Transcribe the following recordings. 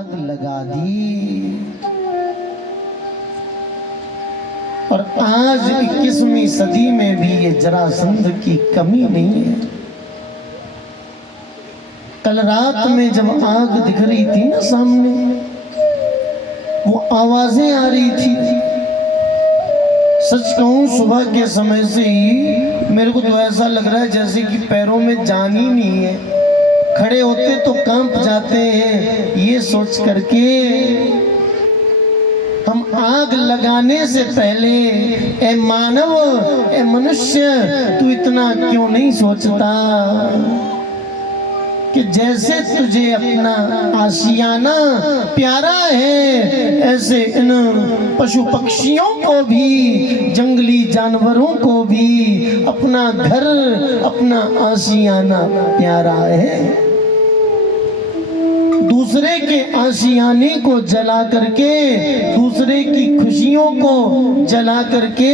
आग लगा दी। और आज 21वीं सदी में भी ये जरासंध की कमी नहीं है। कल रात में जब आग दिख रही थी ना सामने, वो आवाजें आ रही थी। सच कहूं सुबह के समय से ही मेरे को तो ऐसा लग रहा है जैसे कि पैरों में जान ही नहीं है, खड़े होते तो कांप जाते हैं। ये सोच करके हम आग लगाने से पहले ए मानव, ए मनुष्य, तू इतना क्यों नहीं सोचता कि जैसे तुझे अपना आशियाना प्यारा है, ऐसे इन पशु पक्षियों को भी, जंगली जानवरों को भी अपना घर, अपना आशियाना प्यारा है। दूसरे के आशियाने को जला करके, दूसरे की खुशियों को जला करके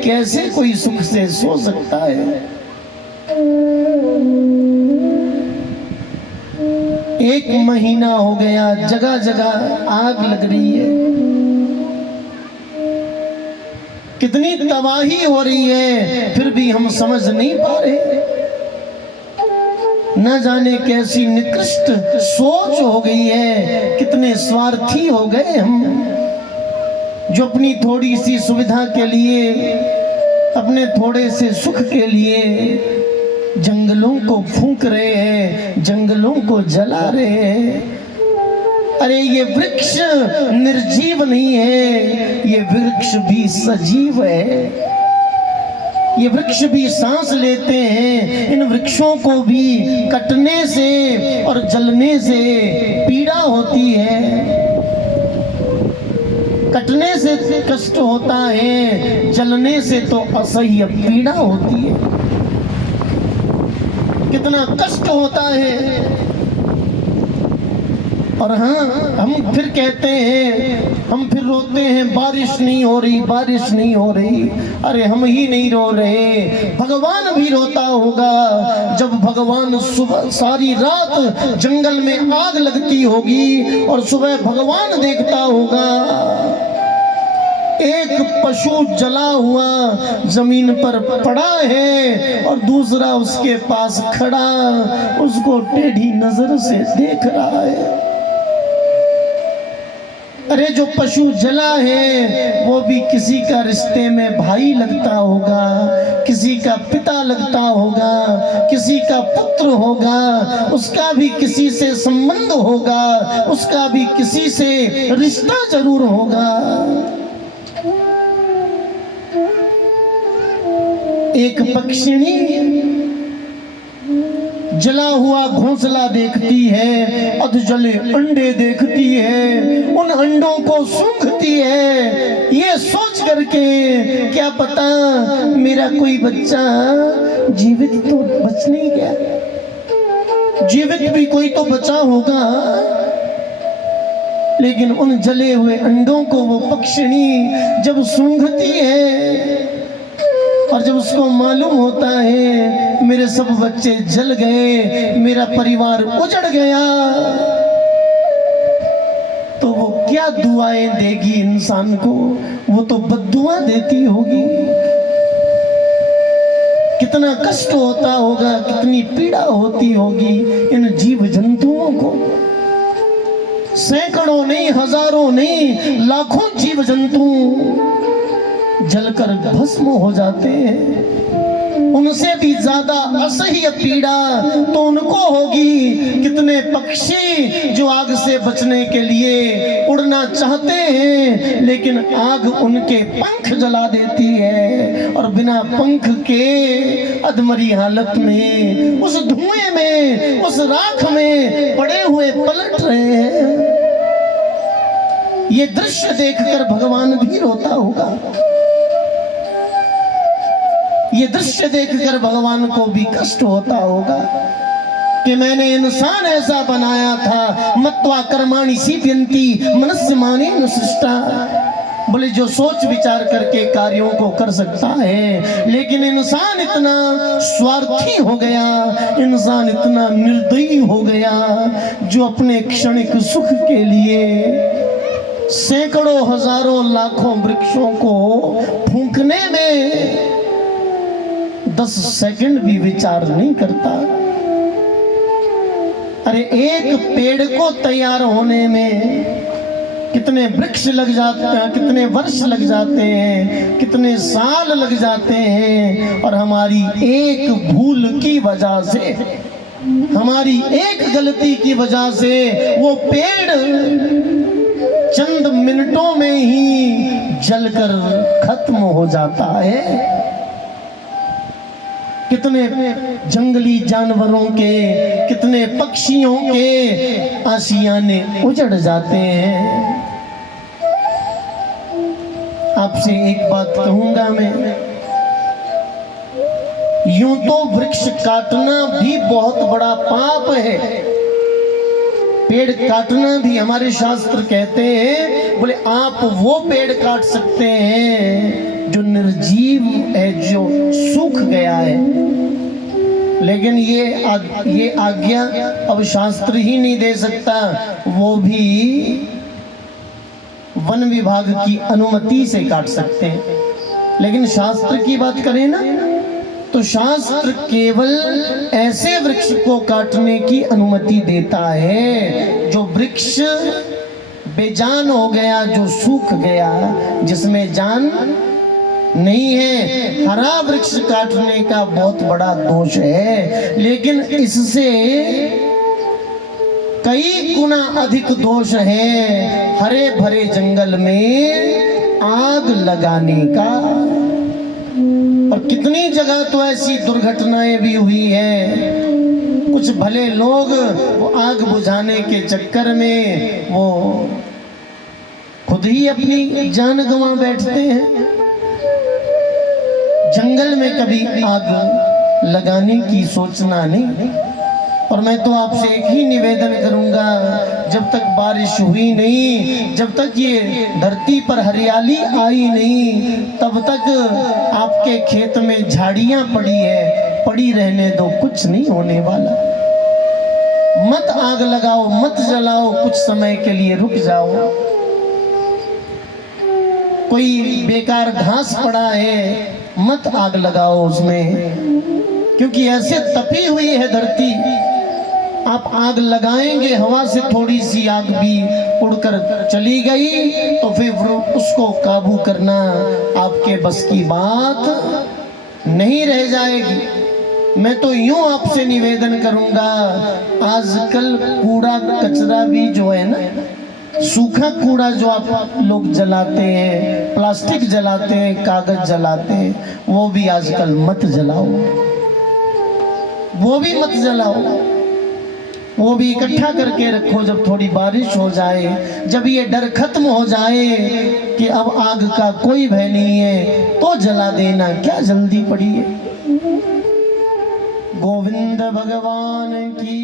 कैसे कोई सुख से सो सकता है? एक महीना हो गया, जगह जगह आग लग रही है। कितनी तबाही हो रही है, फिर भी हम समझ नहीं पा रहे। न जाने कैसी निकृष्ट सोच हो गई है, कितने स्वार्थी हो गए हम, जो अपनी थोड़ी सी सुविधा के लिए, अपने थोड़े से सुख के लिए जंगलों को फूंक रहे हैं, जंगलों को जला रहे हैं। अरे ये वृक्ष निर्जीव नहीं है, ये वृक्ष भी सजीव है। ये वृक्ष भी सांस लेते हैं। इन वृक्षों को भी कटने से और जलने से पीड़ा होती है। कटने से कष्ट होता है, जलने से तो असह्य पीड़ा होती है। कितना कष्ट होता है। और हाँ, हम फिर कहते हैं, हम फिर रोते हैं, बारिश नहीं हो रही, बारिश नहीं हो रही। अरे हम ही नहीं रो रहे, भगवान भी रोता होगा। जब भगवान सुबह सारी रात जंगल में आग लगती होगी और सुबह भगवान देखता होगा एक पशु जला हुआ जमीन पर पड़ा है और दूसरा उसके पास खड़ा उसको टेढ़ी नजर से देख रहा है। अरे जो पशु जला है वो भी किसी का रिश्ते में भाई लगता होगा, किसी का पिता लगता होगा, किसी का पुत्र होगा, उसका भी किसी से संबंध होगा, उसका भी किसी से रिश्ता जरूर होगा। एक पक्षिणी जला हुआ घोंसला देखती है, अधजले अंडे देखती है, उन अंडों को सूंघती है, ये सोच करके क्या पता मेरा कोई बच्चा जीवित तो बच नहीं गया, जीवित भी कोई तो बचा होगा। लेकिन उन जले हुए अंडों को वो पक्षिणी जब सूंघती है और जब उसको मालूम होता है मेरे सब बच्चे जल गए, मेरा परिवार उजड़ गया, तो वो क्या दुआएं देगी इंसान को? वो तो बद्दुआ देती होगी। कितना कष्ट होता होगा, कितनी पीड़ा होती होगी इन जीव जंतुओं को। सैकड़ों नहीं, हजारों नहीं, लाखों जीव जंतु जलकर भस्म हो जाते हैं। उनसे भी ज्यादा असह्य पीड़ा तो उनको होगी। कितने पक्षी जो आग से बचने के लिए उड़ना चाहते हैं, लेकिन आग उनके पंख जला देती है और बिना पंख के अधमरी हालत में उस धुएं में, उस राख में पड़े हुए पलट रहे हैं। ये दृश्य देखकर भगवान भी रोता होगा। ये दृश्य देखकर भगवान को भी कष्ट होता होगा कि मैंने इंसान ऐसा बनाया था। मत्वा कर्माणि सिद्ध्यन्ति मनस्य मानेन सृष्टा। बोले जो सोच विचार करके कार्यों को कर सकता है, लेकिन इंसान इतना स्वार्थी हो गया, इंसान इतना निर्दयी हो गया, जो अपने क्षणिक सुख के लिए सैकड़ों हजारों लाखों वृक्षों को फूंकने में 10 सेकंड भी विचार नहीं करता। अरे एक पेड़ को तैयार होने में कितने वृक्ष लग जाते हैं, कितने वर्ष लग जाते हैं, कितने साल लग जाते हैं, और हमारी एक भूल की वजह से, हमारी एक गलती की वजह से वो पेड़ चंद मिनटों में ही जलकर खत्म हो जाता है। कितने जंगली जानवरों के, कितने पक्षियों के आशियाने उजड़ जाते हैं। आपसे एक बात कहूंगा मैं, यूं तो वृक्ष काटना भी बहुत बड़ा पाप है, पेड़ काटना भी हमारे शास्त्र कहते हैं, बोले आप वो पेड़ काट सकते हैं जो निर्जीव है, जो सूख गया है, लेकिन ये आज्ञा अब शास्त्र ही नहीं दे सकता, वो भी वन विभाग की अनुमति से काट सकते हैं। लेकिन शास्त्र की बात करें ना, तो शास्त्र केवल ऐसे वृक्ष को काटने की अनुमति देता है जो वृक्ष बेजान हो गया, जो सूख गया, जिसमें जान नहीं है। हरा वृक्ष काटने का बहुत बड़ा दोष है, लेकिन इससे कई गुना अधिक दोष है हरे भरे जंगल में आग लगाने का। और कितनी जगह तो ऐसी दुर्घटनाएं भी हुई है, कुछ भले लोग वो आग बुझाने के चक्कर में वो खुद ही अपनी जान गंवा बैठते हैं। जंगल में कभी आग लगाने की सोचना नहीं। और मैं तो आपसे एक ही निवेदन करूंगा, जब तक बारिश हुई नहीं, जब तक ये धरती पर हरियाली आई नहीं, तब तक आपके खेत में झाड़ियां पड़ी है, पड़ी रहने दो, कुछ नहीं होने वाला। मत आग लगाओ, मत जलाओ, कुछ समय के लिए रुक जाओ। कोई बेकार घास पड़ा है, मत आग लगाओ उसमें, क्योंकि ऐसे तपी हुई है धरती, आप आग लगाएंगे, हवा से थोड़ी सी आग भी उड़कर चली गई तो फिर उसको काबू करना आपके बस की बात नहीं रह जाएगी। मैं तो यूं आपसे निवेदन करूंगा, आजकल कूड़ा कचरा भी जो है ना, सूखा कूड़ा जो आप लोग जलाते हैं, प्लास्टिक जलाते हैं, कागज जलाते हैं, वो भी आजकल मत जलाओ, वो भी मत जलाओ, वो भी इकट्ठा करके रखो। जब थोड़ी बारिश हो जाए, जब ये डर खत्म हो जाए कि अब आग का कोई भय नहीं है, तो जला देना, क्या जल्दी पड़ी है। गोविंद भगवान की